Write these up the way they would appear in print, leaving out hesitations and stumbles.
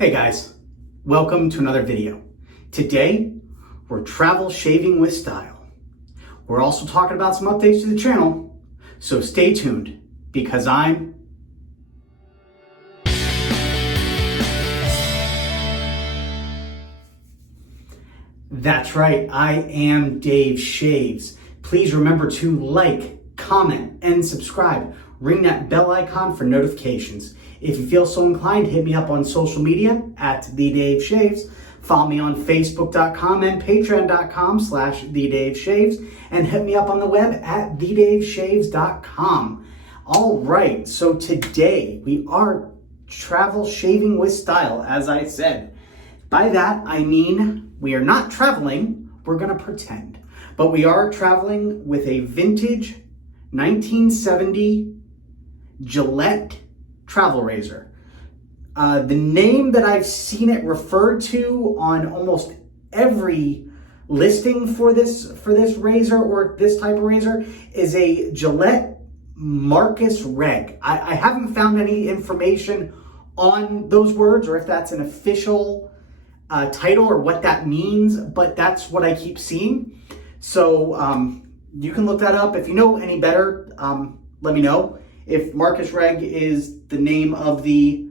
Hey guys, welcome to another video. Today, we're travel shaving with style. We're also talking about some updates to the channel, so stay tuned because That's right, I am Dave Shaves. Please remember to like, comment, and subscribe. Ring that bell icon for notifications. If you feel so inclined, hit me up on social media at @TheDaveShaves. Follow me on Facebook.com and Patreon.com/TheDaveShaves, and hit me up on the web at TheDaveShaves.com. All right, so today we are travel shaving with style, as I said. By that, I mean we are not traveling, we're gonna pretend. But we are traveling with a vintage 1970 Gillette travel razor. The name that I've seen it referred to on almost every listing for this razor or this type of razor is a Gillette Marcas Reg. I haven't found any information on those words or if that's an official title or what that means, but that's what I keep seeing. So you can look that up. If you know any better, let me know. If Marcas Reg is the name of the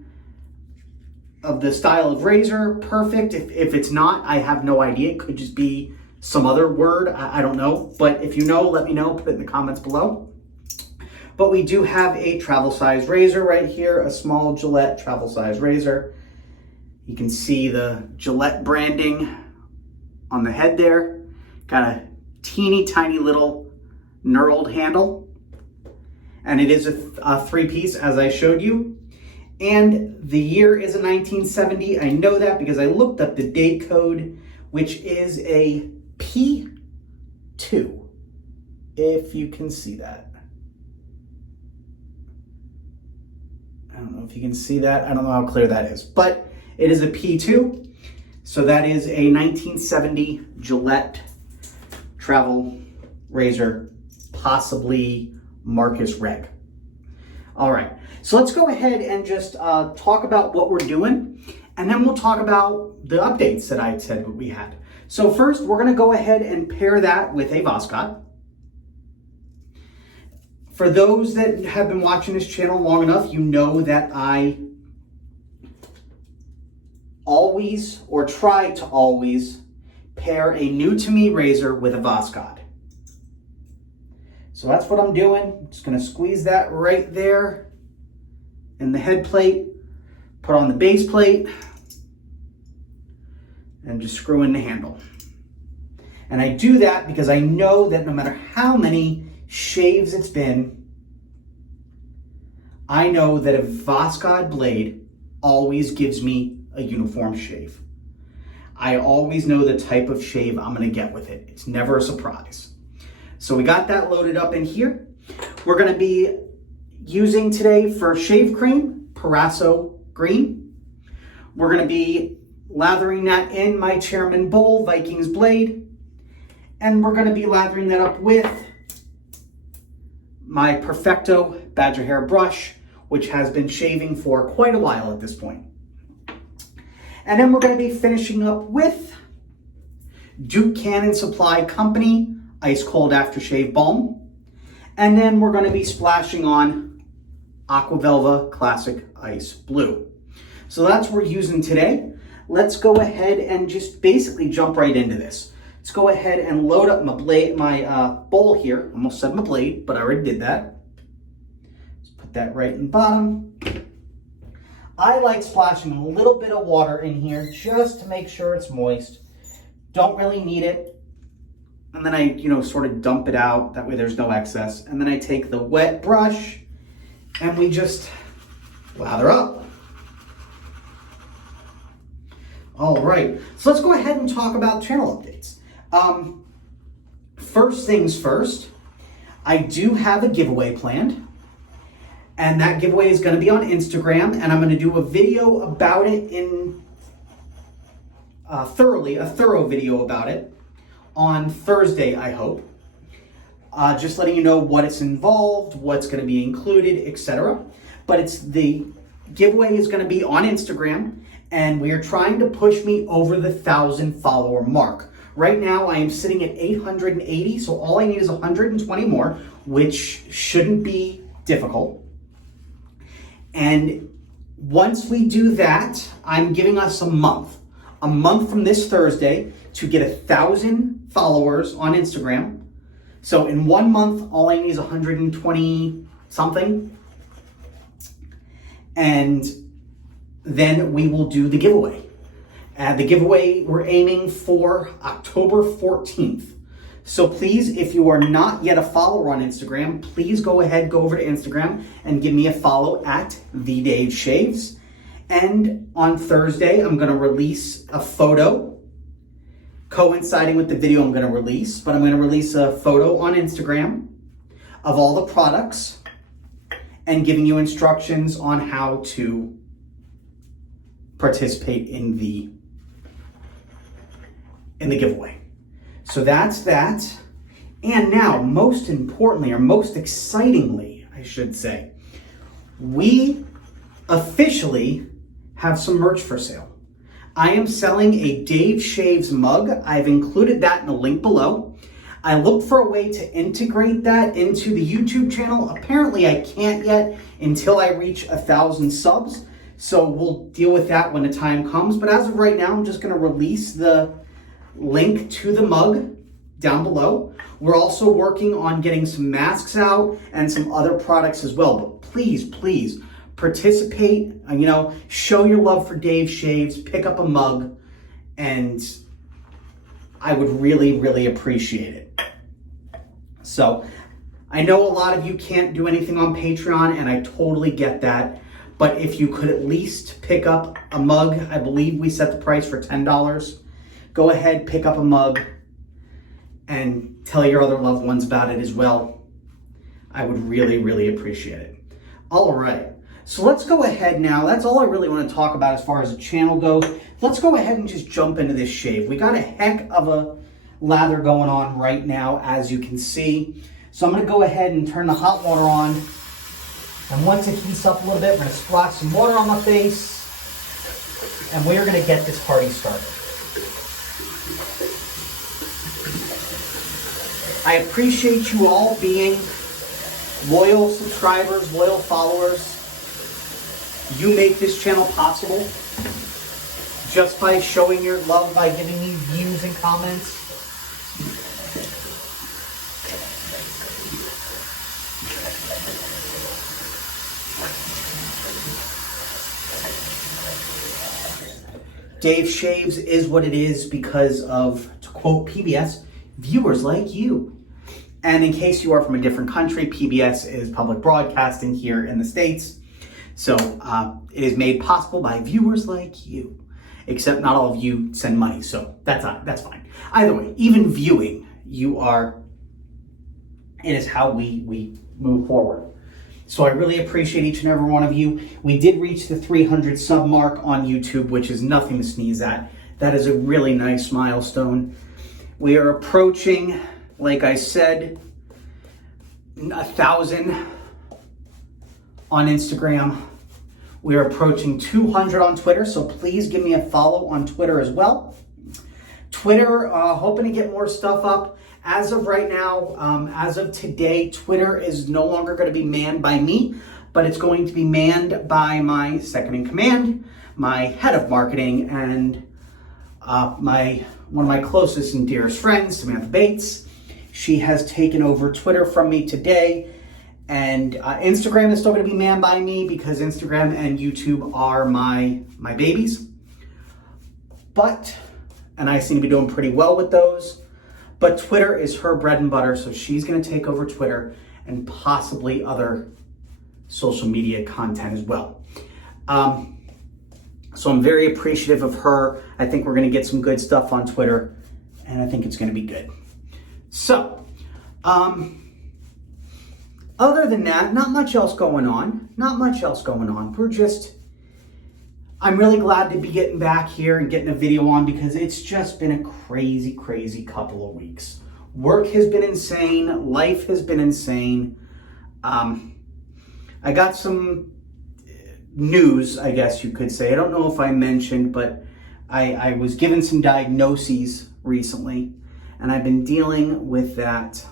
style of razor, perfect. If it's not, I have no idea. It could just be some other word. I don't know. But if you know, let me know. Put it in the comments below. But we do have a travel size razor right here, a small Gillette travel size razor. You can see the Gillette branding on the head there. Got a teeny tiny little knurled handle. And it is a three-piece, as I showed you. And the year is a 1970. I know that because I looked up the date code, which is a P2, if you can see that. I don't know if you can see that. I don't know how clear that is, but it is a P2. So that is a 1970 Gillette travel razor, possibly Marcas Reg. All right, so let's go ahead and just talk about what we're doing, and then we'll talk about the updates that I said we had. So first, we're gonna go ahead and pair that with a Voskhod. For those that have been watching this channel long enough, you know that I always, or try to always, pair a new to me razor with a Voskhod. So that's what I'm doing. I'm just gonna squeeze that right there in the head plate, put on the base plate, and just screw in the handle. And I do that because I know that no matter how many shaves it's been, I know that a Voskhod blade always gives me a uniform shave. I always know the type of shave I'm gonna get with it. It's never a surprise. So we got that loaded up in here. We're gonna be using today for shave cream, Proraso green. We're gonna be lathering that in my Chairman Bowl Vikings blade. And we're gonna be lathering that up with my Perfecto badger hair brush, which has been shaving for quite a while at this point. And then we're gonna be finishing up with Duke Cannon Supply Company Ice Cold Aftershave Balm. And then we're gonna be splashing on Aqua Velva Classic Ice Blue. So that's what we're using today. Let's go ahead and just basically jump right into this. Let's go ahead and load up my blade, my bowl here. Almost said my blade, but I already did that. Let's put that right in the bottom. I like splashing a little bit of water in here just to make sure it's moist. Don't really need it. And then I, sort of dump it out. That way there's no excess. And then I take the wet brush and we just lather up. All right, so let's go ahead and talk about channel updates. First things first, I do have a giveaway planned. And that giveaway is gonna be on Instagram, and I'm gonna do a video about it in a thorough video about it on Thursday, I hope. Just letting you know what it's involved, what's gonna be included, etc. But it's the giveaway is going to be on Instagram, and we are trying to push me over the 1,000 follower mark. Right now, I am sitting at 880, so all I need is 120 more, which shouldn't be difficult. And once we do that, I'm giving us a month from this Thursday to get 1,000 followers on Instagram. So in 1 month, all I need is 120 something. And then we will do the giveaway. The giveaway, we're aiming for October 14th. So please, if you are not yet a follower on Instagram, please go ahead, go over to Instagram and give me a follow at TheDaveShaves. And on Thursday, I'm going to release a photo coinciding with the video I'm going to release. But I'm going to release a photo on Instagram of all the products and giving you instructions on how to participate in the giveaway. So that's that. And now, most importantly, or most excitingly, I should say, we officially have some merch for sale. I am selling a Dave Shaves mug. I've included that in the link below. I looked for a way to integrate that into the YouTube channel. Apparently, I can't yet until I reach 1,000 subs. So we'll deal with that when the time comes. But as of right now, I'm just going to release the link to the mug down below. We're also working on getting some masks out and some other products as well. But please participate, show your love for Dave Shaves, pick up a mug, and I would really appreciate it. So I know a lot of you can't do anything on Patreon, and I totally get that. But if you could at least pick up a mug, I believe we set the price for $10. Go ahead, pick up a mug, and tell your other loved ones about it as well. I would really appreciate it. All right, so let's go ahead now. That's all I really want to talk about as far as the channel goes. Let's go ahead and just jump into this shave. We got a heck of a lather going on right now, as you can see. So I'm going to go ahead and turn the hot water on. And once it heats up a little bit, we're going to splash some water on my face. And we're going to get this party started. I appreciate you all being loyal subscribers, loyal followers. You make this channel possible just by showing your love, by giving me views and comments. Dave Shaves is what it is because of, to quote PBS, viewers like you. And in case you are from a different country, PBS is public broadcasting here in the States. So it is made possible by viewers like you. Except not all of you send money, so that's fine. Either way, even viewing, it is how we move forward. So I really appreciate each and every one of you. We did reach the 300 sub mark on YouTube, which is nothing to sneeze at. That is a really nice milestone. We are approaching, like I said, 1,000 on Instagram. We are approaching 200 on Twitter, so please give me a follow on Twitter as well. Twitter, hoping to get more stuff up. As of right now, as of today, Twitter is no longer going to be manned by me, but it's going to be manned by my second in command, my head of marketing, and one of my closest and dearest friends, Samantha Bates. She has taken over Twitter from me today, and Instagram is still going to be manned by me because Instagram and YouTube are my babies. And I seem to be doing pretty well with those. But Twitter is her bread and butter, so she's going to take over Twitter and possibly other social media content as well. So I'm very appreciative of her. I think we're going to get some good stuff on Twitter, and I think it's going to be good. So, other than that, not much else going on. I'm really glad to be getting back here and getting a video on because it's just been a crazy couple of weeks. Work has been insane. Life has been insane. I got some news, I guess you could say. I don't know if I mentioned, but I was given some diagnoses recently, and I've been dealing with that.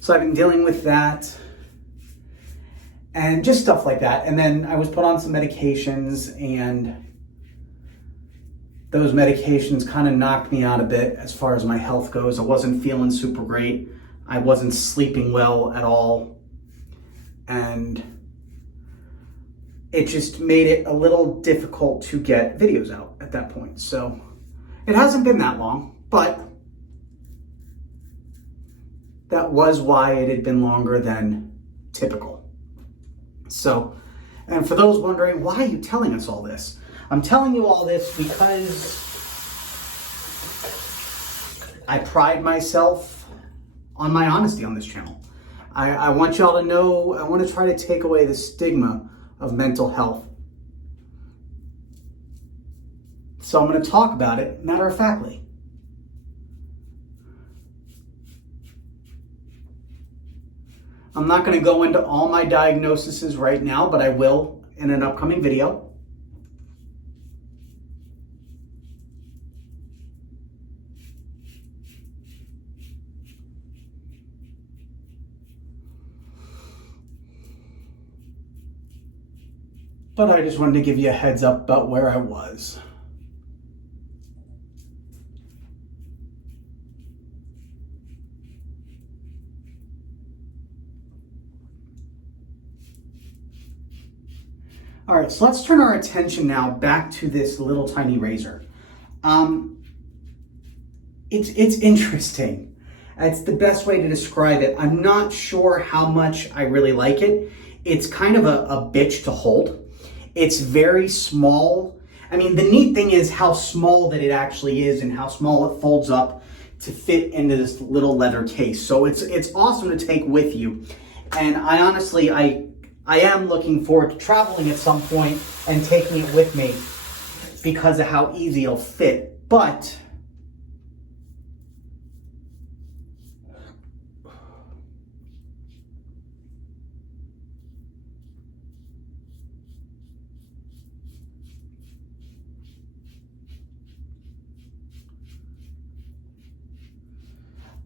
So I've been dealing with that and just stuff like that. And then I was put on some medications, and those medications kind of knocked me out a bit as far as my health goes. I wasn't feeling super great. I wasn't sleeping well at all. And it just made it a little difficult to get videos out at that point. So it hasn't been that long, but that was why it had been longer than typical. So, and for those wondering, why are you telling us all this? I'm telling you all this because I pride myself on my honesty on this channel. I want y'all to know, I want to try to take away the stigma of mental health. So I'm going to talk about it matter-of-factly. I'm not going to go into all my diagnoses right now, but I will in an upcoming video. But I just wanted to give you a heads up about where I was. All right, so let's turn our attention now back to this little tiny razor. It's interesting. It's the best way to describe it. I'm not sure how much I really like it. It's kind of a bitch to hold. It's very small. I mean, the neat thing is how small that it actually is and how small it folds up to fit into this little leather case. So it's awesome to take with you. And I honestly, I am looking forward to traveling at some point and taking it with me because of how easy it'll fit. But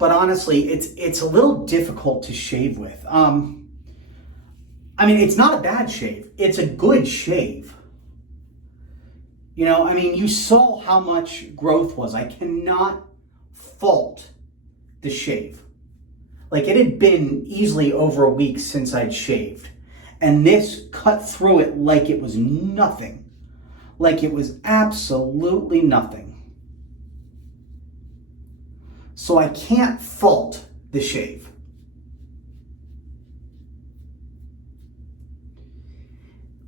honestly, it's a little difficult to shave with. I mean, it's not a bad shave. It's a good shave. You know, I mean, you saw how much growth was. I cannot fault the shave. Like, it had been easily over a week since I'd shaved. And this cut through it like it was nothing. Like it was absolutely nothing. So I can't fault the shave.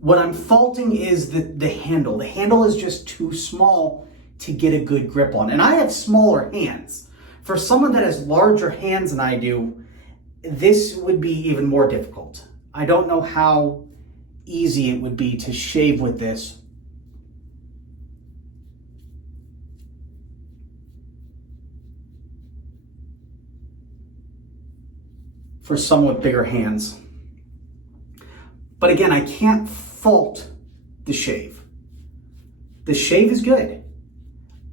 What I'm faulting is the handle. The handle is just too small to get a good grip on. And I have smaller hands. For someone that has larger hands than I do, this would be even more difficult. I don't know how easy it would be to shave with this. For someone with bigger hands. But again, I can't fault the shave. The shave is good.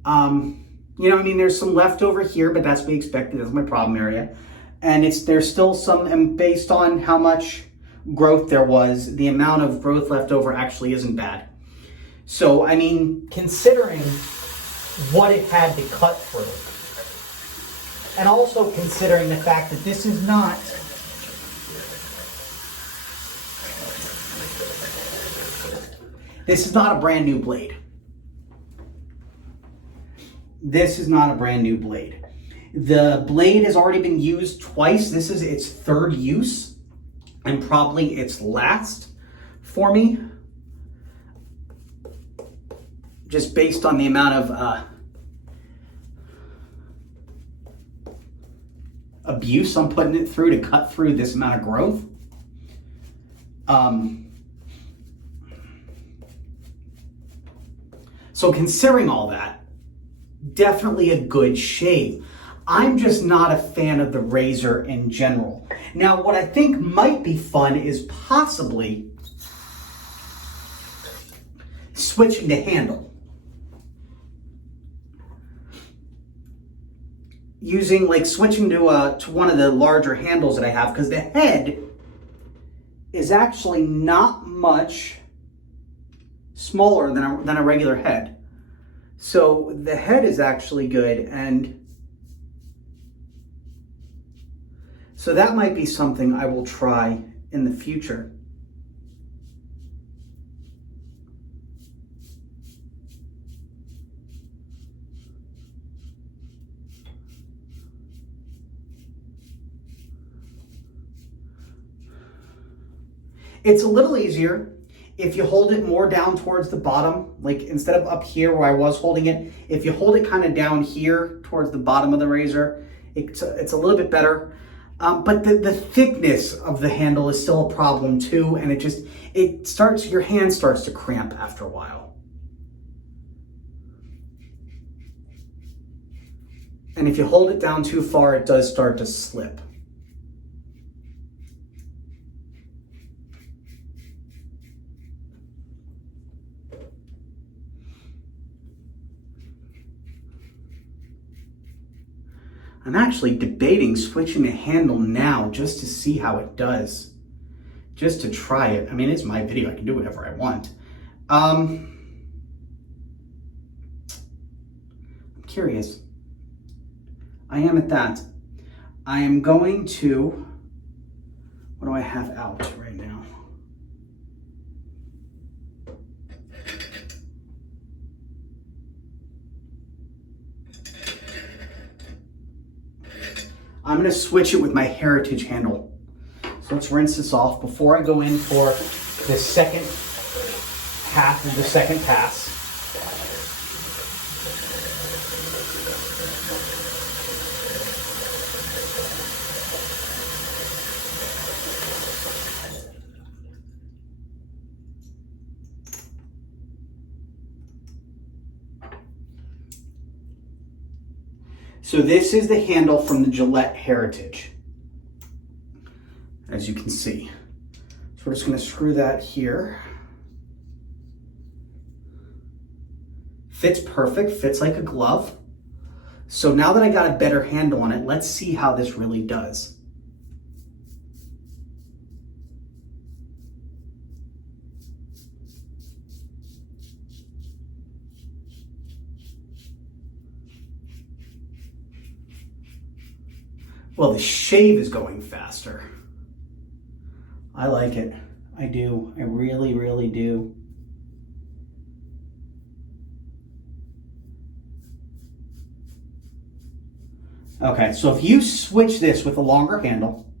You know, I mean, there's some leftover here, but that's to be expected. That's my problem area. And there's still some, and based on how much growth there was, the amount of growth left over actually isn't bad. So, I mean, considering what it had to cut through, and also considering the fact that this is not a brand new blade. This is not a brand new blade. The blade has already been used twice. This is its third use and probably its last for me. Just based on the amount abuse I'm putting it through to cut through this amount of growth. So considering all that, definitely a good shave. I'm just not a fan of the razor in general. Now, what I think might be fun is possibly switching the handle. Switching to one of the larger handles that I have, because the head is actually not much smaller than a regular head. So the head is actually good, and so that might be something I will try in the future. It's a little easier if you hold it more down towards the bottom, like instead of up here where I was holding it, if you hold it kind of down here towards the bottom of the razor, it's a little bit better. But the thickness of the handle is still a problem too, and your hand starts to cramp after a while. And if you hold it down too far, it does start to slip. I'm actually debating switching the handle now just to see how it does. Just to try it. I mean, it's my video. I can do whatever I want. I'm curious. I am at that. I am going to... What do I have out right now? I'm going to switch it with my Heritage handle. So let's rinse this off before I go in for the second half of the second pass. So this is the handle from the Gillette Heritage, as you can see. So we're just going to screw that here. Fits perfect, fits like a glove. So now that I got a better handle on it, let's see how this really does. Well, the shave is going faster. I like it. I do. I really, really do. Okay, so if you switch this with a longer handle,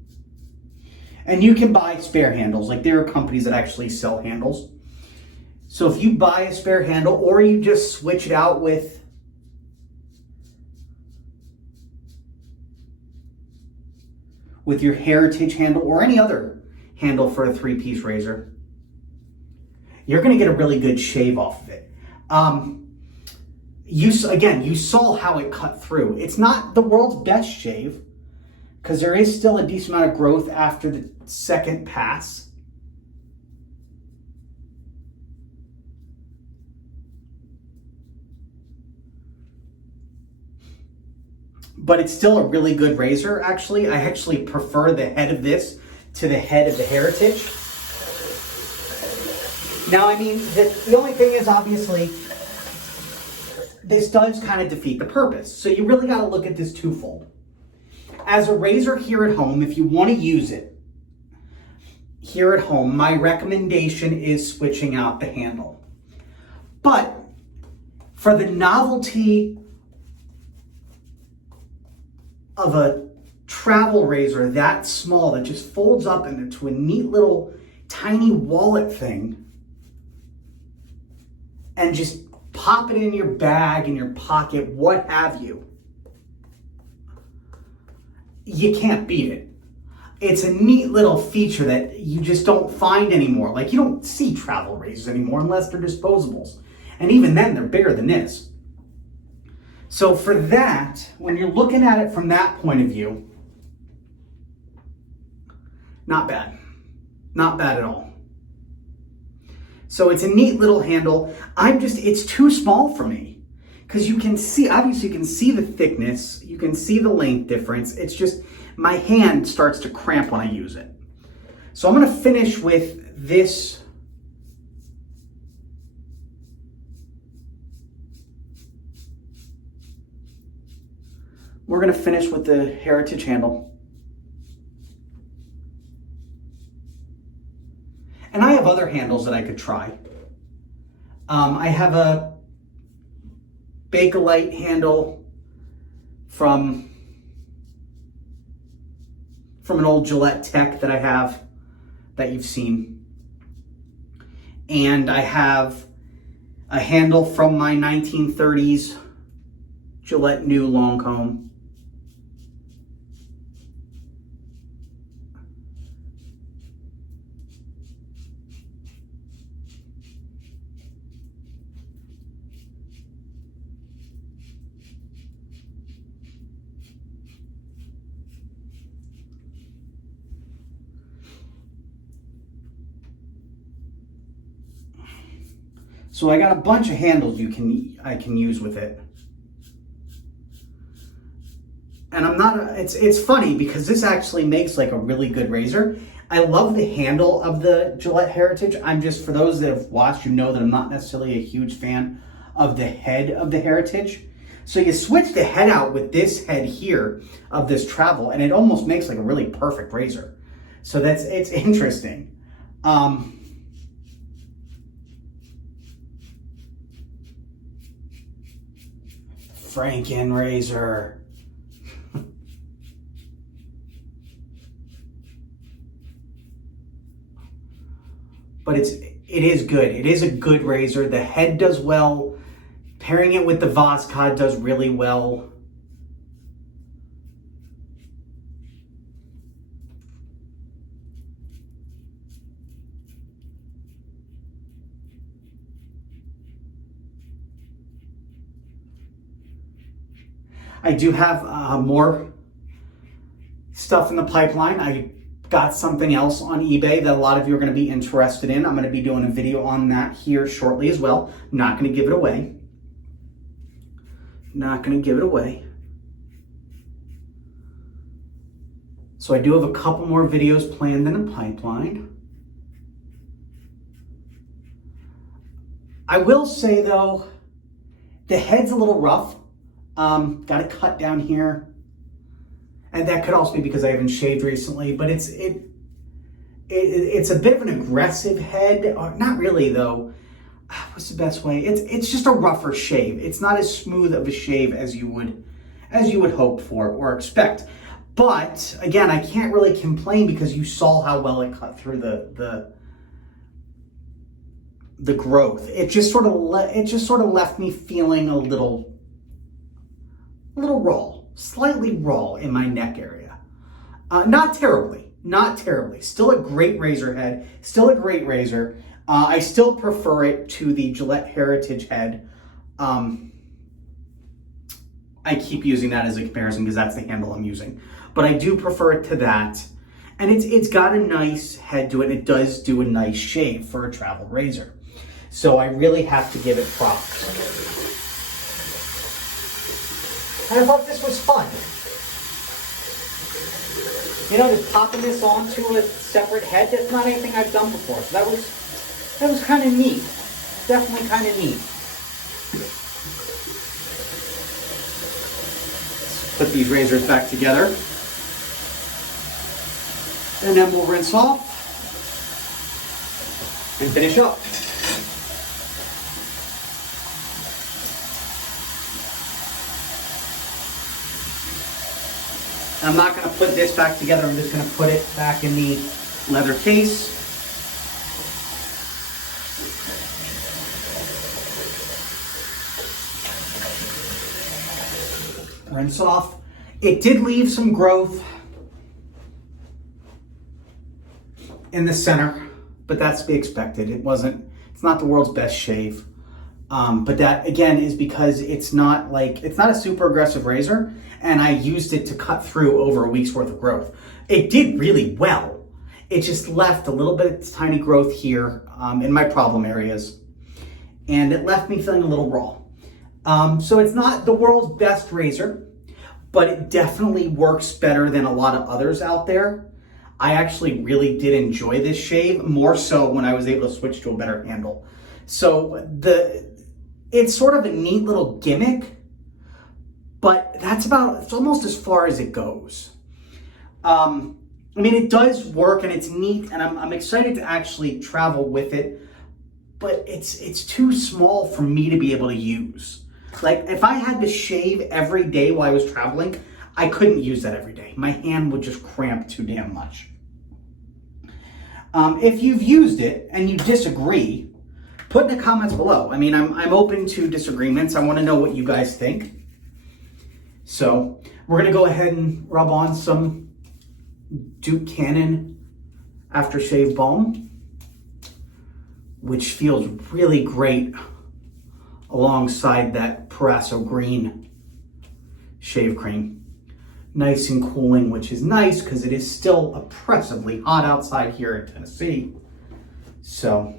and you can buy spare handles, like there are companies that actually sell handles. So if you buy a spare handle, or you just switch it out with your Heritage handle or any other handle for a 3-piece razor, you're going to get a really good shave off of it. You saw how it cut through. It's not the world's best shave because there is still a decent amount of growth after the second pass. But it's still a really good razor, actually. I actually prefer the head of this to the head of the Heritage. Now, I mean, the only thing is, obviously, this does kind of defeat the purpose. So you really got to look at this twofold. As a razor here at home, if you want to use it here at home, my recommendation is switching out the handle. But for the novelty of a travel razor that small that just folds up into a neat little tiny wallet thing and just pop it in your bag, in your pocket, what have you. you can't beat it. It's a neat little feature that you just don't find anymore. Like, you don't see travel razors anymore unless they're disposables. And even then, they're bigger than this. So for that, when you're looking at it from that point of view, not bad. Not bad at all. So it's a neat little handle. It's too small for me. Because you can see, obviously you can see the thickness, you can see the length difference. It's just, my hand starts to cramp when I use it. So I'm gonna finish with this. We're gonna finish with the Heritage handle. And I have other handles that I could try. I have a Bakelite handle from an old Gillette Tech that I have, that you've seen. And I have a handle from my 1930s Gillette New long comb. So I got a bunch of handles I can use with it. And it's funny because this actually makes like a really good razor. I love the handle of the Gillette Heritage. For those that have watched, you know that I'm not necessarily a huge fan of the head of the Heritage. So you switch the head out with this head here of this travel, and it almost makes like a really perfect razor. So it's interesting. Franken razor. But it is good. It is a good razor. The head does well. Pairing it with the Voskhod does really well. I do have more stuff in the pipeline. I got something else on eBay that a lot of you are going to be interested in. I'm going to be doing a video on that here shortly as well. Not going to give it away. Not going to give it away. So I do have a couple more videos planned in the pipeline. I will say though, the head's a little rough. Got a cut down here. And that could also be because I haven't shaved recently, but it's a bit of an aggressive head. Or not really though. What's the best way? It's just a rougher shave. It's not as smooth of a shave as you would hope for or expect. But again, I can't really complain because you saw how well it cut through the growth. It just sort of left me feeling a little raw. Slightly raw in my neck area. Not terribly. Still a great razor head. Still a great razor. I still prefer it to the Gillette Heritage head. I keep using that as a comparison because that's the handle I'm using. But I do prefer it to that. And it's got a nice head to it. It does do a nice shave for a travel razor. So I really have to give it props. And I thought this was fun. You know, just popping this onto a separate head, that's not anything I've done before. So that was kind of neat. Definitely kind of neat. Put these razors back together. And then we'll rinse off and finish up. I'm not going to put this back together. I'm just going to put it back in the leather case. Rinse off. It did leave some growth in the center, but that's to be expected. It's not the world's best shave. But that again is because it's not a super aggressive razor, and I used it to cut through over a week's worth of growth. It did really well. It just left a little bit of tiny growth here in my problem areas, and it left me feeling a little raw. So it's not the world's best razor, but it definitely works better than a lot of others out there. I actually really did enjoy this shave, more so when I was able to switch to a better handle. So it's sort of a neat little gimmick, but it's almost as far as it goes. I mean, it does work and it's neat, and I'm excited to actually travel with it, but it's too small for me to be able to use. Like, if I had to shave every day while I was traveling, I couldn't use that every day. My hand would just cramp too damn much. If you've used it and you disagree, put in the comments below. I mean, I'm open to disagreements. I want to know what you guys think. So we're going to go ahead and rub on some Duke Cannon Aftershave Balm, which feels really great alongside that Proraso green shave cream. Nice and cooling, which is nice because it is still oppressively hot outside here in Tennessee. So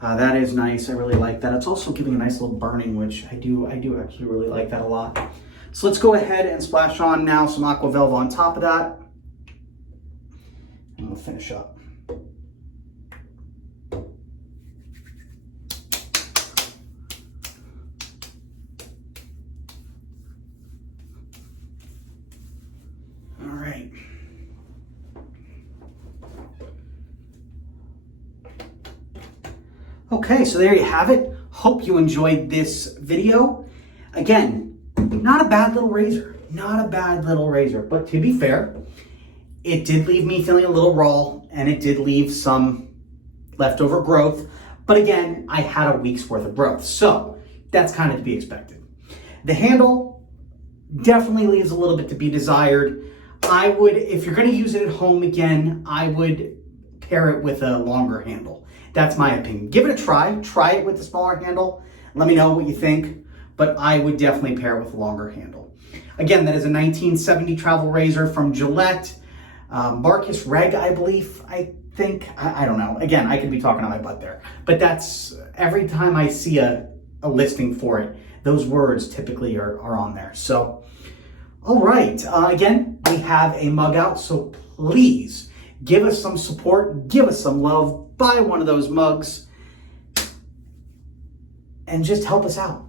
that is nice. I really like that. It's also giving a nice little burning, which I do actually really like that a lot. So let's go ahead and splash on now some Aqua Velva on top of that, and we'll finish up. All right. Okay, so there you have it. Hope you enjoyed this video. Again, not a bad little razor. Not a bad little razor. But to be fair, it did leave me feeling a little raw, and it did leave some leftover growth. But again, I had a week's worth of growth, so that's kind of to be expected. The handle definitely leaves a little bit to be desired. I would, if you're going to use it at home again, I would pair it with a longer handle. That's my opinion. Give it a try. Try it with the smaller handle. Let me know what you think, but I would definitely pair it with a longer handle. Again, that is a 1970 travel razor from Gillette. Marcas Reg, I believe, I don't know. Again, I could be talking on my butt there, but that's, every time I see a listing for it, those words typically are on there. So, all right. Again, we have a mug out, so please give us some support, give us some love, buy one of those mugs, and just help us out.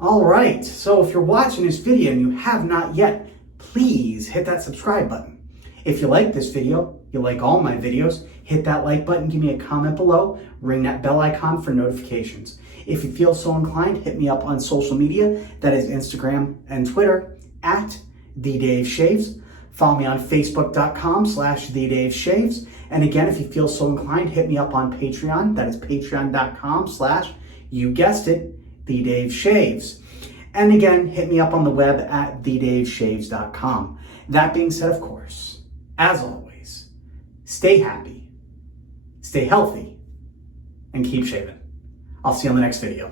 All right. So if you're watching this video and you have not yet, please hit that subscribe button. If you like this video, you like all my videos, hit that like button, give me a comment below, ring that bell icon for notifications. If you feel so inclined, hit me up on social media. That is Instagram and Twitter at TheDaveShaves. Follow me on Facebook.com/TheDaveShaves. And again, if you feel so inclined, hit me up on Patreon. That is Patreon.com/ you guessed it, TheDaveShaves. And again, hit me up on the web at TheDaveShaves.com. That being said, of course, as always, stay happy, stay healthy, and keep shaving. I'll see you on the next video.